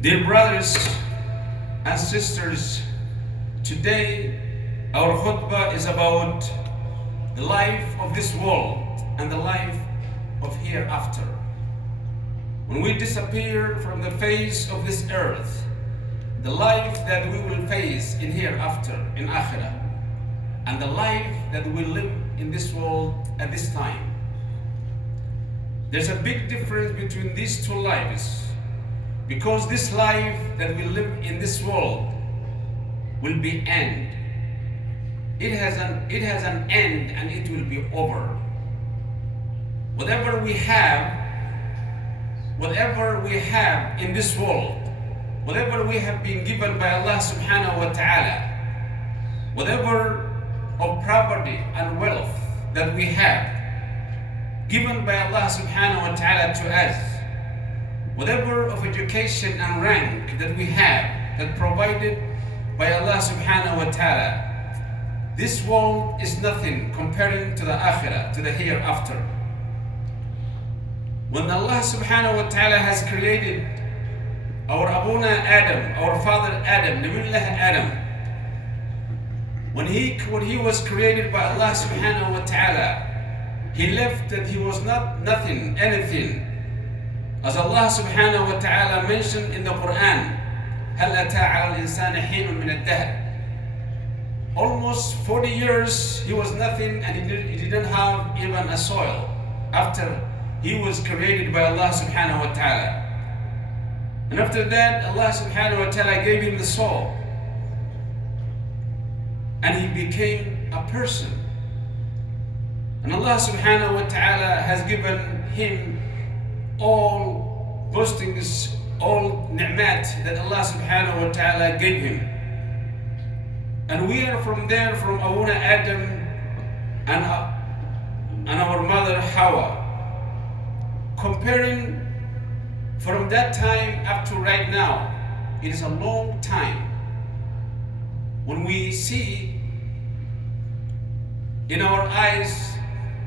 Dear brothers and sisters, today our khutbah is about the life of this world and the life of hereafter. When we disappear from the face of this earth, the life that we will face in hereafter, in akhirah, and the life that we live in this world at this time. There's a big difference between these two lives, because this life that we live in this world will be end. It has an end and it will be over. Whatever we have in this world, whatever we have been given by Allah subhanahu wa ta'ala, whatever of property and wealth that we have given by Allah subhanahu wa ta'ala to us, whatever of education and rank that we have that provided by Allah subhanahu wa ta'ala, this world is nothing comparing to the akhirah, to the hereafter. When Allah subhanahu wa ta'ala has created our Abuna Adam, our father Adam, Nabiullah Adam, when he was created by Allah subhanahu wa ta'ala, he left that he was not nothing, anything. As Allah subhanahu wa ta'ala mentioned in the Quran, هَلْ أَتَى عَلَى الْإِنسَانِ حِينٌ مِنَ الدَّهْرِ. Almost 40 years he was nothing, and he didn't have even a soil after he was created by Allah subhanahu wa ta'ala. And after that, Allah subhanahu wa ta'ala gave him the soul, and he became a person. And Allah subhanahu wa ta'ala has given him all boastings, all ni'mat that Allah subhanahu wa ta'ala gave him. And we are from there, from Abuna Adam and our mother Hawa. Comparing from that time up to right now, it is a long time. When we see in our eyes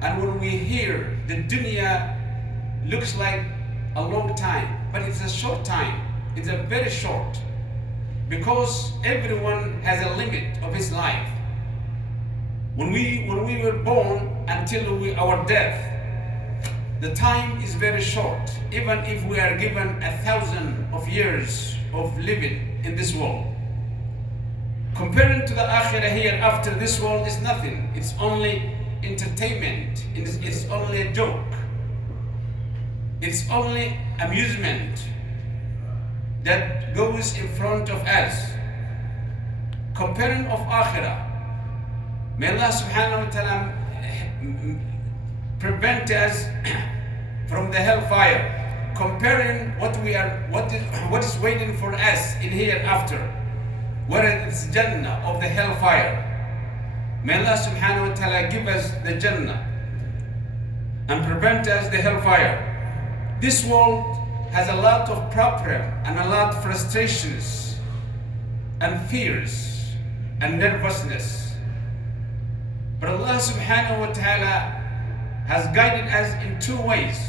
and when we hear, the dunya looks like a long time, but it's a short time. It's a very short, because everyone has a limit of his life. When we were born until our death, the time is very short. Even if we are given 1,000 of years of living in this world, comparing to the akhirah here after, this world is nothing. It's only entertainment. It's only a joke. It's only amusement that goes in front of us. Comparing of akhirah, may Allah subhanahu wa ta'ala prevent us from the hellfire. Comparing what is waiting for us in hereafter, where it's Jannah of the hellfire. May Allah subhanahu wa ta'ala give us the Jannah and prevent us the hellfire. This world has a lot of problem and a lot of frustrations and fears and nervousness. But Allah subhanahu wa ta'ala has guided us in two ways.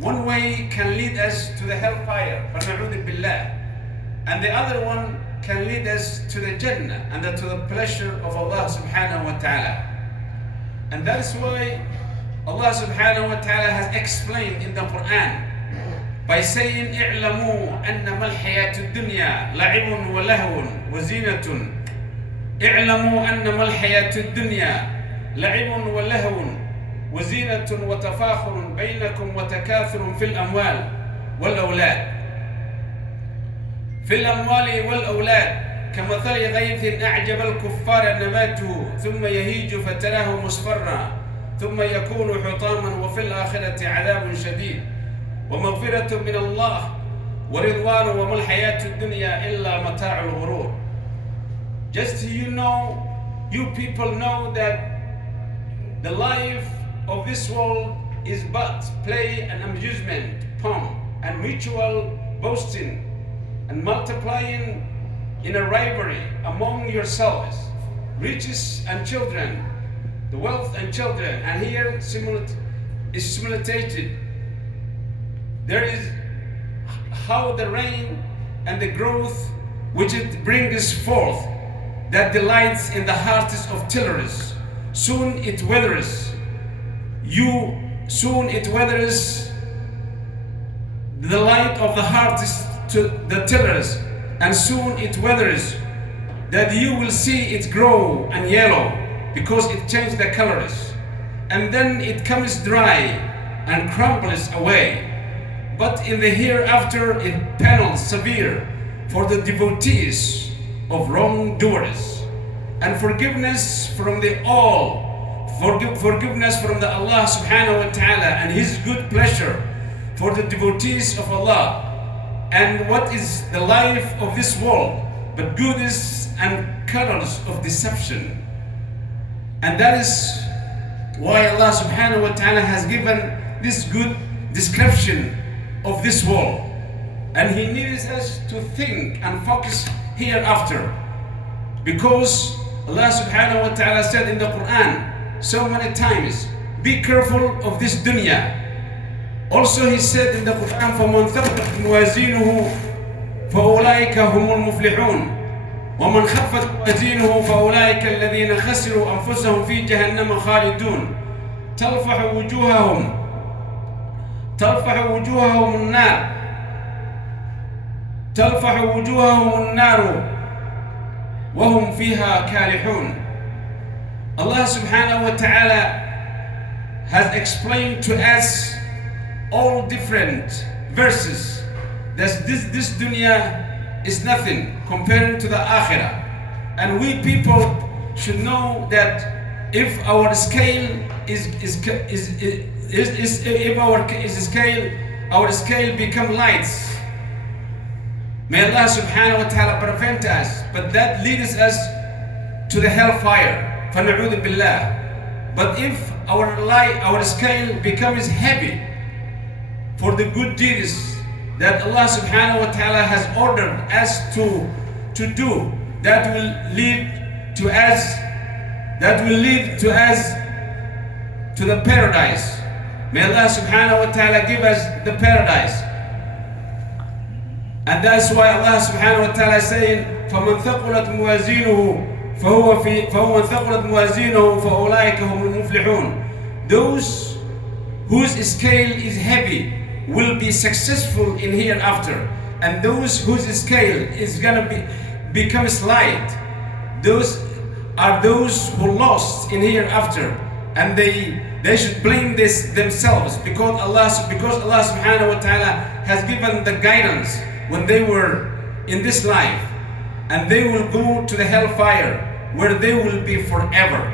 One way can lead us to the hellfire, and the other one can lead us to the Jannah and to the pleasure of Allah subhanahu wa ta'ala. And that is why Allah subhanahu wa ta'ala has explained in the Quran by saying, اعلموا أنما الحياة الدنيا لعب ولهو وزينة. اعلموا أنما الحياة الدنيا لعب ولهو وزينة وتفاخر بينكم وتكاثر في الأموال والأولاد. في الأموال والأولاد كمثل غيث أعجب الكفار نباته ثم يهيج فتراه مصفرا ثم يكون حطاما وفي الآخرة عذاب شديد ومغفرة من الله ورضوان وما الحياة الدنيا إلا متاع الغرور. Just you people know that the life of this world is but play and amusement, pomp and mutual boasting and multiplying in a rivalry among yourselves, riches and children, the wealth and children. And here is simulated. There is how the rain and the growth which it brings forth, that delights in the hearts of tillers. Soon it withers. Soon it withers the light of the heart to the tillers, and soon it withers, that you will see it grow and yellow, because it changed the colors, and then it comes dry and crumbles away. But in the hereafter it panels severe for the devotees of wrongdoers, and forgiveness from the forgiveness from the Allah subhanahu wa ta'ala, and His good pleasure for the devotees of Allah. And what is the life of this world but goodness and colors of deception? And that is why Allah subhanahu wa ta'ala has given this good description of this world. And He needs us to think and focus hereafter, because Allah subhanahu wa ta'ala said in the Quran so many times, be careful of this dunya. Also He said in the Quran, فَمَنْ ثَقُلَتْ مَوَازِينُهُ فَأُولَٰئِكَ هُمُ الْمُفْلِحُونَ وَمَنْ خَفَّتْ مَوَازِينُهُ فَأُولَٰئِكَ الَّذِينَ خَسِرُوا أَنفُسَهُم فِي جَهَنَّمَ خَالِدُونَ تلفح وجوههم النار وهم فيها كالحون. Allah subhanahu wa ta'ala has explained to us all different verses that this dunya is nothing compared to the akhirah. And we people should know that if our scale our scale become lights, may Allah subhanahu wa ta'ala prevent us, but that leads us to the hellfire. فَنَعُوذُ بِاللَّهِ. But if our scale becomes heavy for the good deeds that Allah subhanahu wa ta'ala has ordered us to do, that will lead to us to the paradise. May Allah subhanahu wa ta'ala give us the paradise. And that's why Allah subhanahu wa ta'ala is saying, فَمَنْ ثَقُلَتْ مَوَازِينُهُ فَأُولَٰئِكَ هُمُ الْمُفْلِحُونَ. Those whose scale is heavy will be successful in hereafter, and those whose scale is gonna become light, those are those who lost in hereafter, and they should blame this themselves, because Allah subhanahu wa ta'ala has given the guidance when they were in this life, and they will go to the hellfire where they will be forever.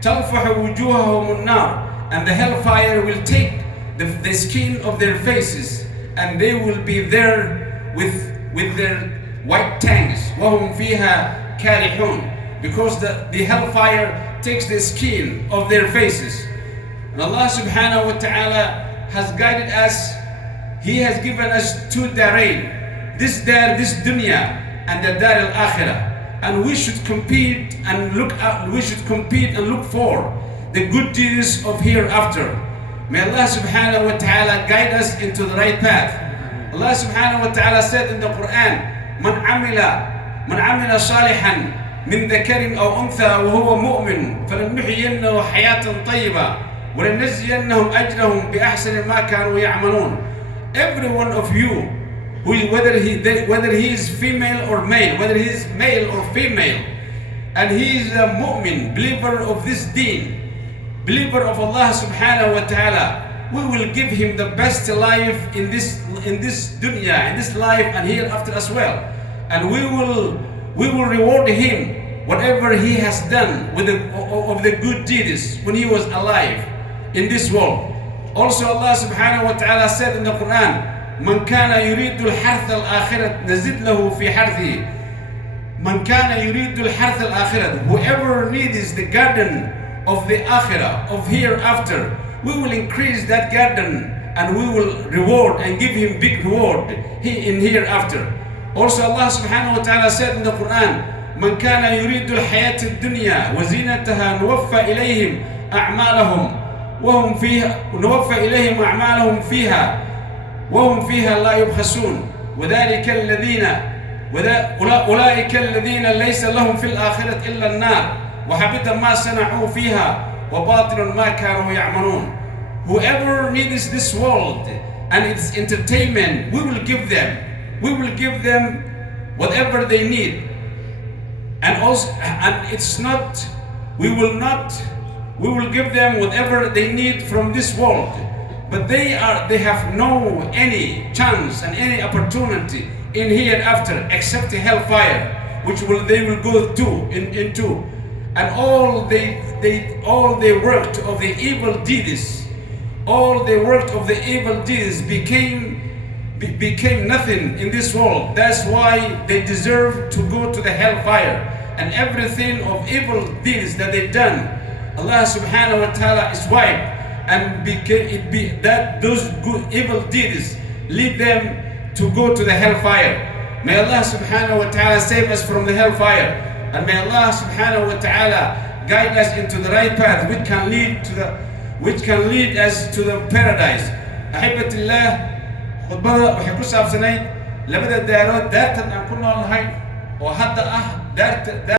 تلفح وجوههم النار. And the hellfire will take the skin of their faces, and they will be there with their white tongues. وهم فيها كالحون. Because the hellfire takes the skin of their faces. And Allah subhanahu wa ta'ala has guided us. He has given us two darain, this dunya and the dar al-akhirah. And we should compete and look for the good deeds of hereafter. May Allah subhanahu wa ta'ala guide us into the right path. Allah subhanahu wa ta'ala said in the Quran, من عمل صالحا من ذكر أو أنثى وهو مؤمن فلنحيينه حياة طيبة ولنجزينهم أجرهم بأحسن ما كانوا يعملون. Every one of you, whether he is female or male, whether he is male or female, and he is a mu'min, believer of this deen, believer of Allah subhanahu wa ta'ala, we will give him the best life in this dunya, in this life and hereafter as well. And we will reward him whatever he has done of the good deeds when he was alive in this world. Also Allah subhanahu wa ta'ala said in the Quran, من كان يريد الحرث الآخرة نزد له في حرثه. من كان يريد الحرث الآخرة. Whoever needs the garden of the akhirah, of hereafter, we will increase that garden and we will reward and give him big reward in hereafter. Also Allah subhanahu wa ta'ala said in the Quran, من كان يريد الحياة الدنيا وزينتها نوفى إليهم أعمالهم وهم فيها لا يبخسون. وذلك الذين أولئك الذين ليس لهم في الآخرة إلا النار وحبط ما صنعوا فيها وباطل ما كانوا يعملون. Whoever needs this world and its entertainment, we will give them. We will give them whatever they need. And also, and it's not, we will give them whatever they need from this world. But they have no any chance and any opportunity in hereafter except the hellfire, which they will go into. And all they worked of the evil deeds, became nothing in this world. That's why they deserve to go to the hellfire. And everything of evil deeds that they've done, Allah subhanahu wa ta'ala is wiped, and those good evil deeds lead them to go to the hellfire. May Allah subhanahu wa ta'ala save us from the hellfire, and may Allah subhanahu wa ta'ala guide us into the right path which can lead us to the paradise. Ahibatillah, khudbada waxay ku saabsanayd labada daarood, daartan aan ku noolnahay oo hadda ah daarta